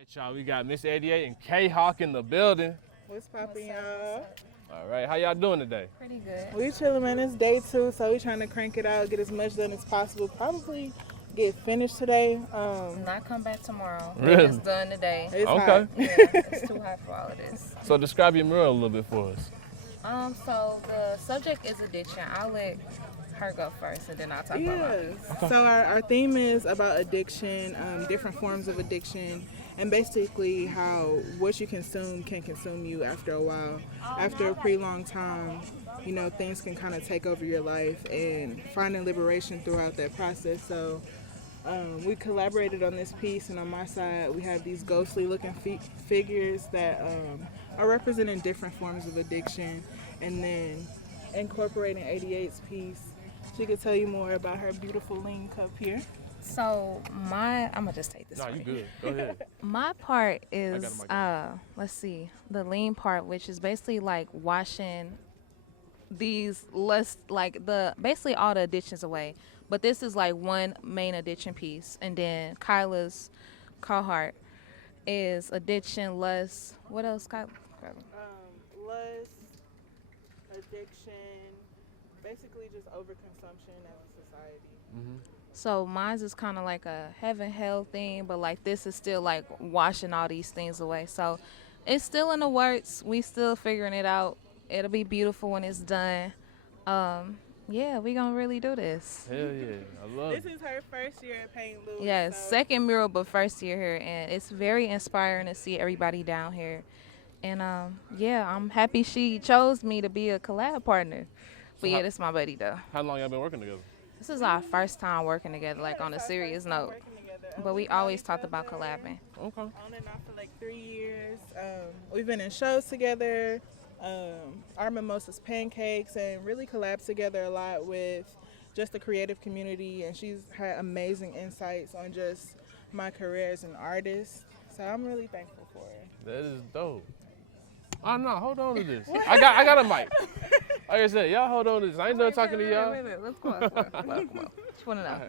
Right, y'all, we got Miss 88 and KHawk in the building. What's poppin', y'all? All right, how y'all doing today? Pretty good. We chillin', man. It's day 2, so we trying to crank it out, get as much done as possible. Probably get finished today. Not come back tomorrow. Really? It's done today. It's Okay. hot. Yeah, it's too hot for all of this. So describe your mural a little bit for us. So the subject is addiction. I'll let her go first, and then I'll talk about mine. Yes. So our theme is about addiction, different forms of addiction, and basically how what you consume can consume you after a while. After a pretty long time, you know, things can kind of take over your life, and finding liberation throughout that process. So we collaborated on this piece, and on my side, we have these ghostly looking figures that are representing different forms of addiction, and then incorporating 88's piece. She could tell you more about her beautiful lean cup here. So I'm gonna just take this. No, one. you good. Go ahead. My part is got it. let's see, the lean part, which is basically like washing these basically all the addictions away. But this is like one main addiction piece, and then Kyla's cohort is addiction, lust. What else, Kyla? Lust, addiction, basically just overconsumption as a society. So mine's is kind of like a heaven hell thing, but like this is still like washing all these things away. So it's still in the works. We still figuring it out. It'll be beautiful when it's done. Yeah, we gonna really do this. Hell yeah, I love This it. is her first year at Paint Louis. Yes, so second mural, but first year here, and it's very inspiring to see everybody down here. And yeah, I'm happy she chose me to be a collab partner. But yeah, this is my buddy though. How long y'all been working together? This is our first time working together, like on a serious note. working together. But we always talked about collabing. Okay. On and off for like 3 years. We've been in shows together, our Mimosas Pancakes, and really collabed together a lot with just the creative community. And she's had amazing insights on just my career as an artist. So I'm really thankful for her. That is dope. Oh no, hold on to this. I got a mic. Like I said, y'all hold on to this. I ain't done talking to y'all. Wait, let's come on. Come on. Just want to know.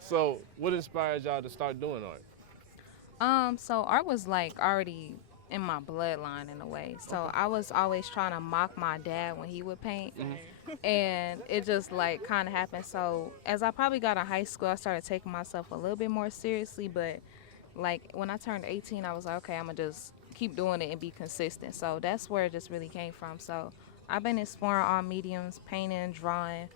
So what inspired y'all to start doing art? So art was like already in my bloodline in a way. So I was always trying to mock my dad when he would paint, and it just like kind of happened. So as I probably got in high school, I started taking myself a little bit more seriously. But like when I turned 18, I was like, okay, I'm gonna just keep doing it and be consistent. So that's where it just really came from. So I've been exploring all mediums: painting, drawing,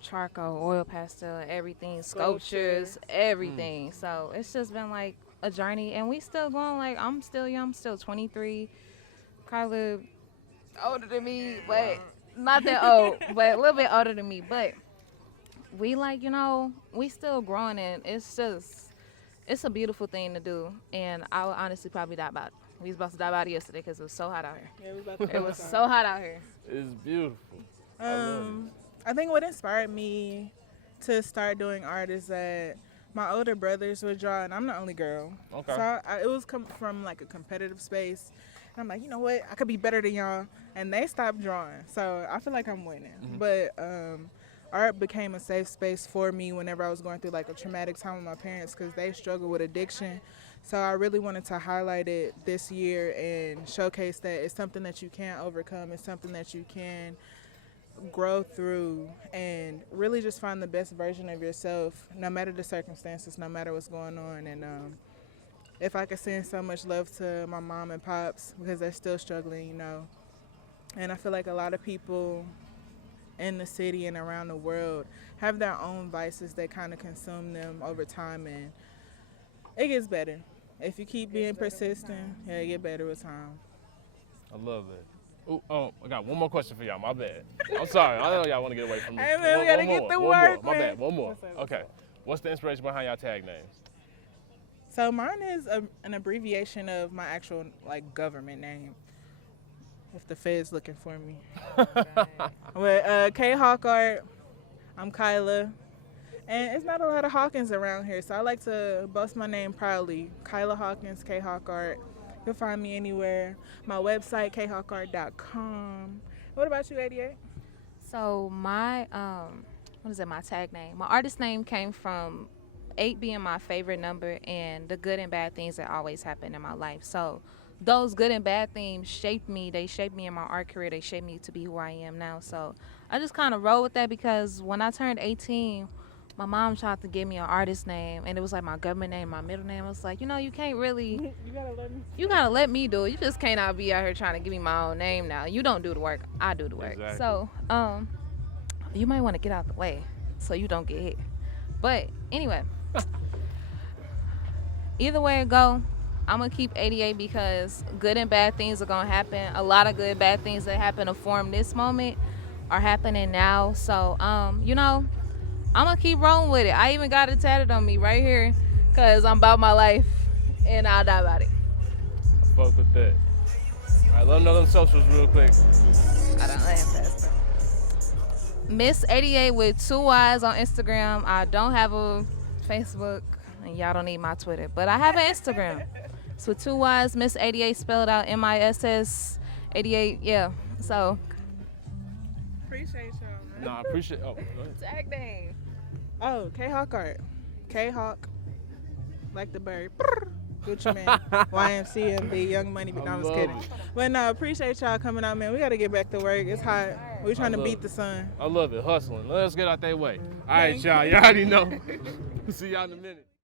charcoal, oil pastel, everything, sculptures, everything. So it's just been like a journey, and we still going. Like I'm still young, I'm still 23. Kyla older than me, but not that old, but a little bit older than me. But we like, you know, we still growing, and it's a beautiful thing to do. And I would honestly probably die about it. We was about to die about it yesterday because it was so hot out here. Yeah, we about to It was so hot out here. It's beautiful. I love it. I think what inspired me to start doing art is that my older brothers would draw, and I'm the only girl. Okay. So it was from like a competitive space. And I'm like, you know what? I could be better than y'all. And they stopped drawing. So I feel like I'm winning. But art became a safe space for me whenever I was going through like a traumatic time with my parents because they struggle with addiction. So I really wanted to highlight it this year and showcase that it's something that you can overcome. It's something that you can grow through and really just find the best version of yourself, no matter the circumstances, no matter what's going on. And if I could send so much love to my mom and pops because they're still struggling, you know. And I feel like a lot of people in the city and around the world have their own vices that kind of consume them over time, and it gets better. If you keep being persistent, yeah, it get better with time. I love it. Ooh, I got one more question for y'all. My bad. I'm sorry. I know y'all want to get away from me. Hey, man, we gotta get to one work, more. My man. bad. One more. What's up? Okay. What's the inspiration behind y'all tag names? So mine is an abbreviation of my actual like government name. If the Fed's looking for me. With KHawk Art, I'm Kyla. And it's not a lot of Hawkins around here, so I like to boast my name proudly. Kyla Hawkins, KHawk Art. You'll find me anywhere. My website, khawkart.com. What about you, 88? So my my tag name, my artist name came from 8 being my favorite number and the good and bad things that always happen in my life. So those good and bad things shaped me. They shaped me in my art career. They shaped me to be who I am now. So I just kind of roll with that because when I turned 18, my mom tried to give me an artist name, and it was like my government name, my middle name. I was like, you can't really. You gotta let me do it. You just can't be out here trying to give me my own name now. You don't do the work. I do the work. Exactly. So you might want to get out the way so you don't get hit. But anyway, either way it go, I'm gonna keep 88 because good and bad things are gonna happen. A lot of good bad things that happen to form this moment are happening now. So I'm gonna keep rolling with it. I even got it tatted on me right here because I'm about my life and I'll die about it. I fuck with that. All right, let them know them socials real quick. I don't have Miss 88 with 2 Y's on Instagram. I don't have a Facebook, and y'all don't need my Twitter, but I have an Instagram. It's with 2 Y's, Miss 88 spelled out MISS 88. Yeah. So Appreciate y'all, man. Nah, I appreciate. Oh, go ahead. tag name. Oh, KHawk art. KHawk, like the bird. Gucci Man, YMCMB, Young Money, but no, I was kidding. But no, appreciate y'all coming out, man. We got to get back to work. It's hot. We're trying to beat the sun. I love it. Hustling. Let's get out that way. All right, y'all. Y'all already know. See y'all in a minute.